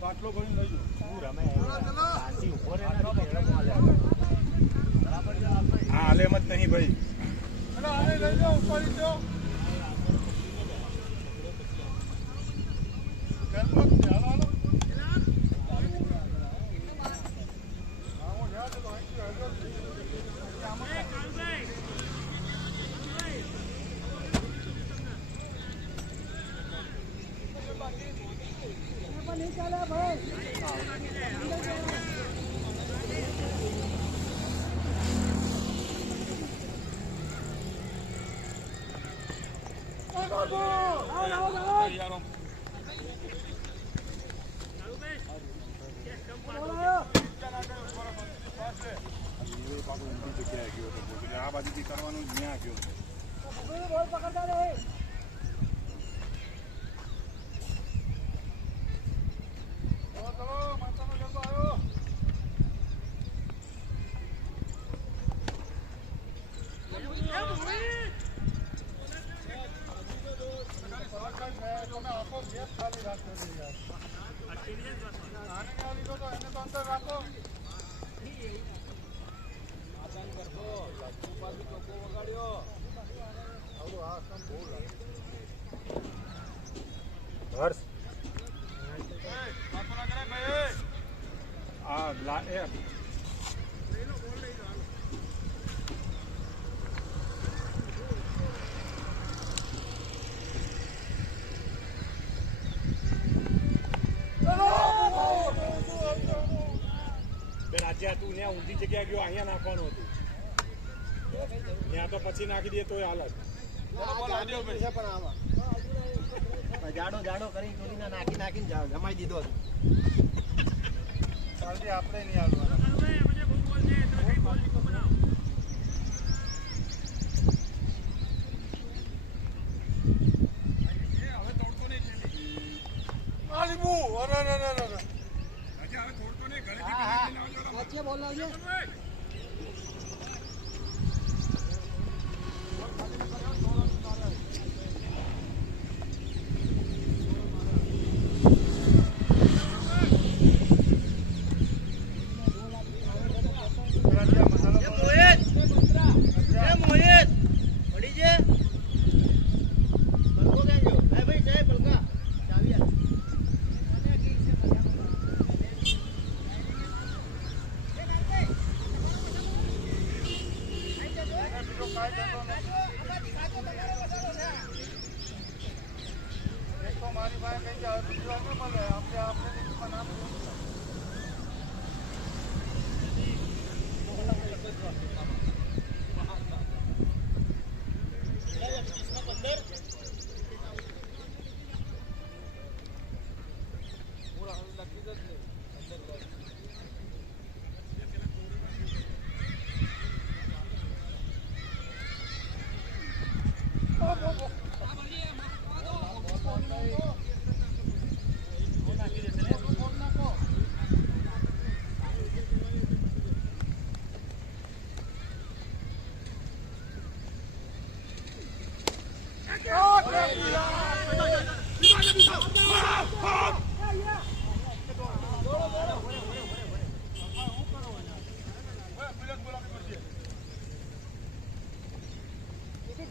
બાટલો ભરી લેજો હા હાલે મત નહીં ભાઈ આને લઈ જાઓ ઉપર જાઓ નહીં ચાલે ભાઈ આ બાજુથી કરવાનું જ્યાં ગયો બોલ પકડતા રહે તું ત્યાં ઊંધી જગ્યા ગયો અહીંયા નાખવાનું હતું ત્યાં તો પછી નાખી દે તોય હાલત જાડો કરી ચોરીને નાખીને જમાઈ દીધો હતો આપણે નહીં હાલવાના વચ્ચે બોલ લાવજો મારી પાસે કઈ જાય બીજી વાર ન મળે આપણે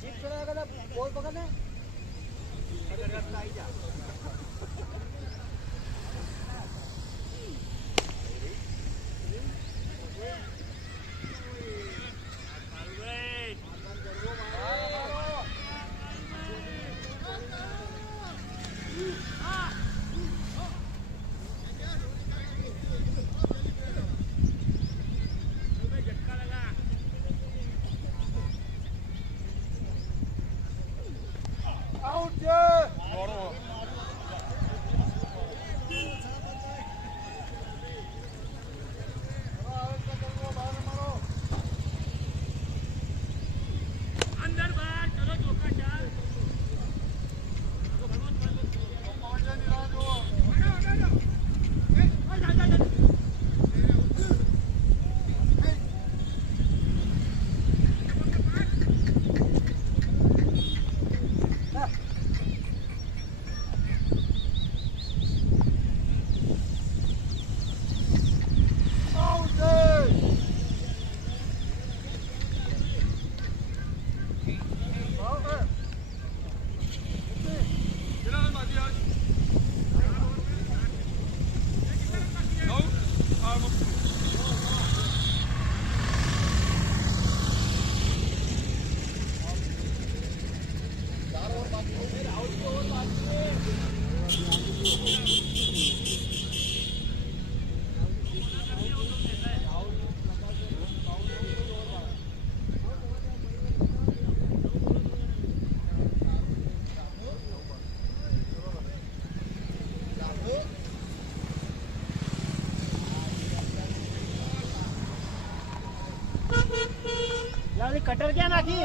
જીપ ચલાવ્યા કરતા બોલ પકડને कटर क्या नाखी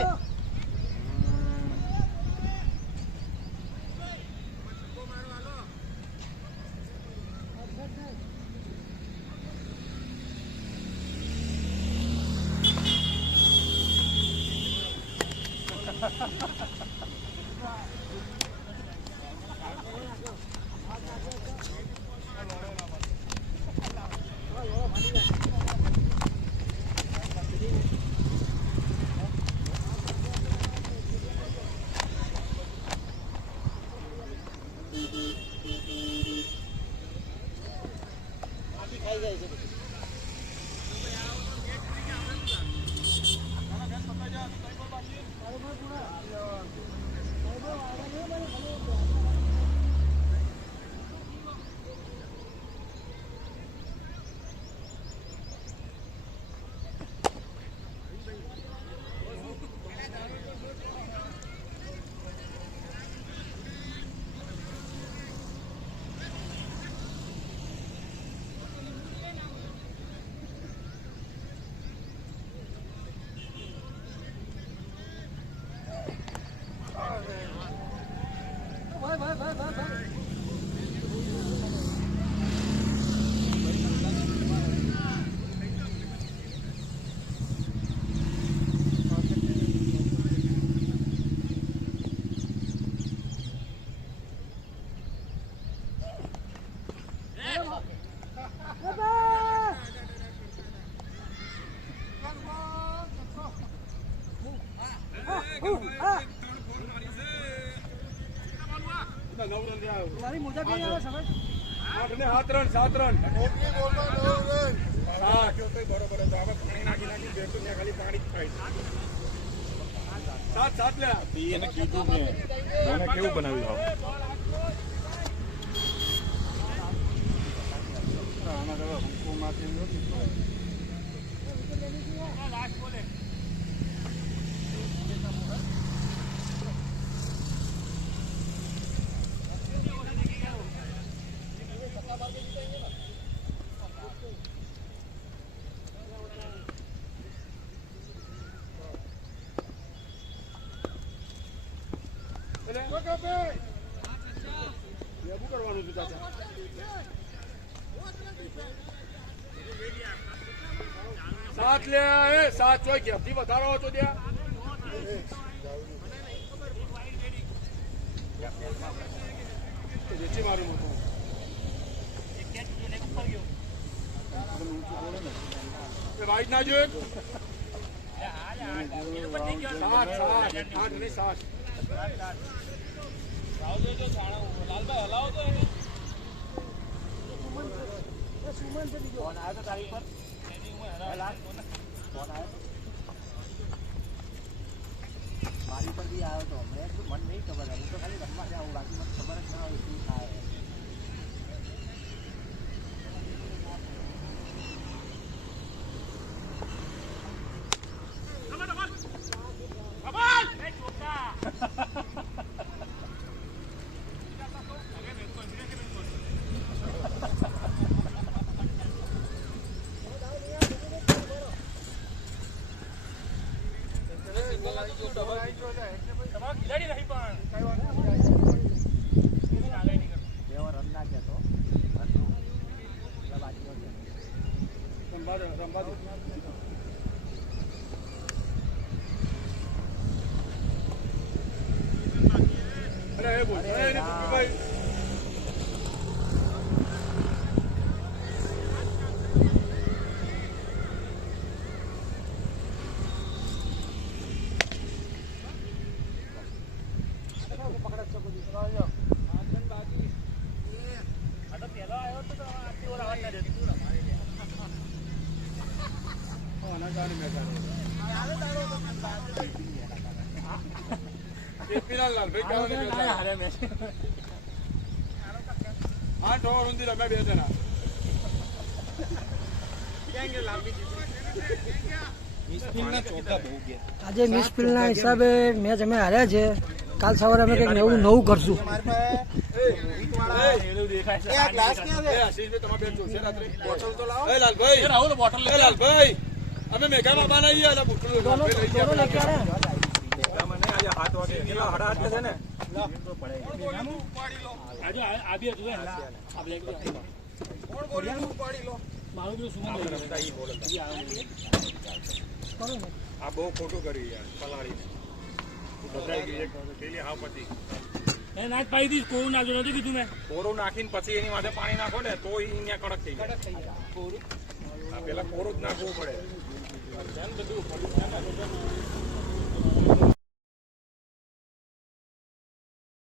મારી મોજા કઈ આવે સમજ 8 ને 7 રન 7 રન ઓકે બોલમાં 9 રન હા બરોબર છે હવે પાણી નાખી બેઠું ત્યાં ખાલી પાણી જ થાય 7 લે એને કીધું મેં મને કેવું બનાવ્યું આના કરવા હુકમ માંથી લાસ્ટ બોલે કરવાનું છે ચાચા સાત લે એ 7 ચોઈ ગયા થી વધારો હતો ત્યાં જેચી મારું મોટું વાઈટ ના જોયું મારી પર બી આવ્યો તો મને એટલું મન નહીં ખબર હું તો ખાલી રમવા જાઉં બાકી મને ખબર જ ના હોય શું થાય આજે મિસ ફિલ્ડના હિસાબે મેચ અમે હાર્યા છે. કાલ સવારે અમે કંઈક નવું કરશું. અમે મેઘામાં બનાવીએ આ બહુ ખોટું કર્યું યાર પલાળીને પેલી હાવ પછી નાખ પાઈ દીધું કોરું નાખ્યું નથી કીધું મેં કોરું નાખીને પછી એની માથે પાણી નાખો ને તો અહીંયા કડક થઈ જાય પેલા કોરું જ નાખવું પડે